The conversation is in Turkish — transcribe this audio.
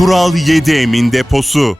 Kural 7 Emin Deposu.